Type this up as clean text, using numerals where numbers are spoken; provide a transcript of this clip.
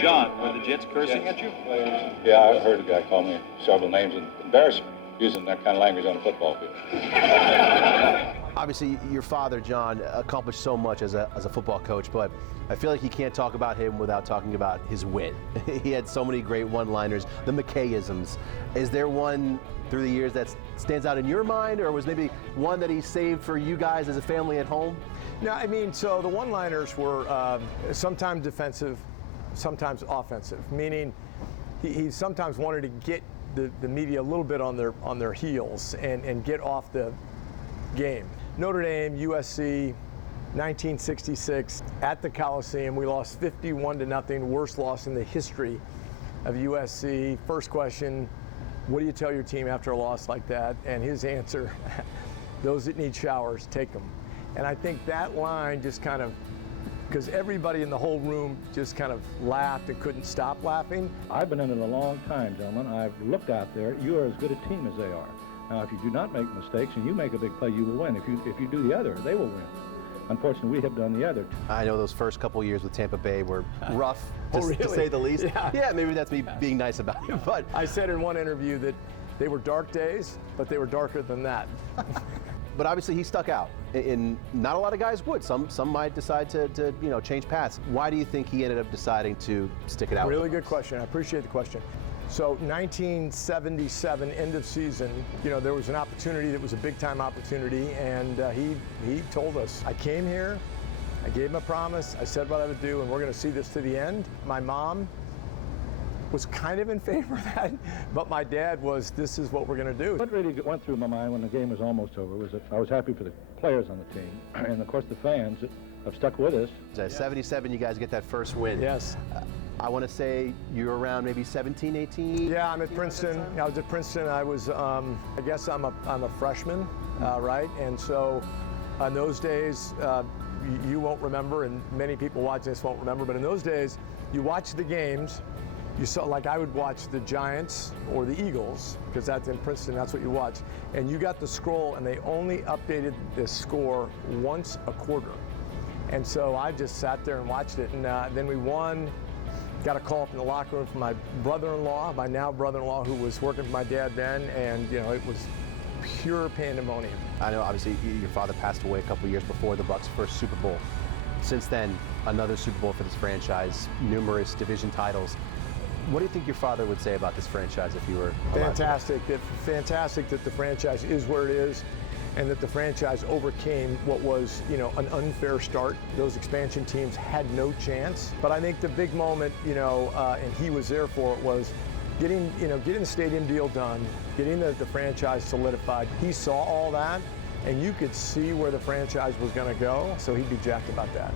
John, were the Jets cursing at you? Yeah, I heard a guy call me several names and embarrass me using that kind of language on a football field. Obviously, your father, John, accomplished so much as a football coach, but I feel like you can't talk about him without talking about his wit. He had so many great one-liners, the McKayisms. Is there one through the years that stands out in your mind, or was maybe one that he saved for you guys as a family at home? No, I mean, so the one-liners were sometimes defensive, sometimes offensive, meaning he sometimes wanted to get the media a little bit on their heels and get off the game. Notre Dame, USC, 1966 at the Coliseum. We lost 51-0, worst loss in the history of USC. First question, what do you tell your team after a loss like that? And his answer, those that need showers, take them. And I think that line just kind of, because everybody in the whole room just kind of laughed and couldn't stop laughing. I've been in it a long time, gentlemen. I've looked out there. You are as good a team as they are. Now, if you do not make mistakes and you make a big play, you will win. If you do the other, they will win. Unfortunately, we have done the other. I know those first couple years with Tampa Bay were rough, to say the least. Yeah, maybe that's me being nice about it. But I said in one interview that they were dark days, but they were darker than that. But obviously, he stuck out. And not a lot of guys would. Some might decide to change paths. Why do you think he ended up deciding to stick it out? Really good question. I appreciate the question. So 1977, end of season, there was an opportunity that was a big-time opportunity, and he told us, I came here, I gave him a promise, I said what I would do, and we're going to see this to the end. My mom was kind of in favor of that, but my dad was, this is what we're going to do. What really went through my mind when the game was almost over was that I was happy for the players on the team, and of course the fans that have stuck with us. 77, you guys get that first win. Yes. I want to say you're around maybe 17, 18? Yeah, I'm at Princeton. I was at Princeton. I was, I guess I'm a freshman, right? And so in those days, you won't remember, and many people watching this won't remember, but in those days, you watch the games, you saw, like I would watch the Giants or the Eagles, because that's in Princeton, that's what you watch, and you got the scroll, and they only updated the score once a quarter. And so I just sat there and watched it, and then we won. Got a call from the locker room from my brother-in-law, my now brother-in-law, who was working for my dad then, and it was pure pandemonium. I know, obviously, your father passed away a couple of years before the Bucs' first Super Bowl. Since then, another Super Bowl for this franchise, numerous division titles. What do you think your father would say about this franchise if you were alive? Fantastic that the franchise is where it is, and that the franchise overcame what was, an unfair start. Those expansion teams had no chance. But I think the big moment, and he was there for it, was getting the stadium deal done, getting the franchise solidified. He saw all that, and you could see where the franchise was going to go, so he'd be jacked about that.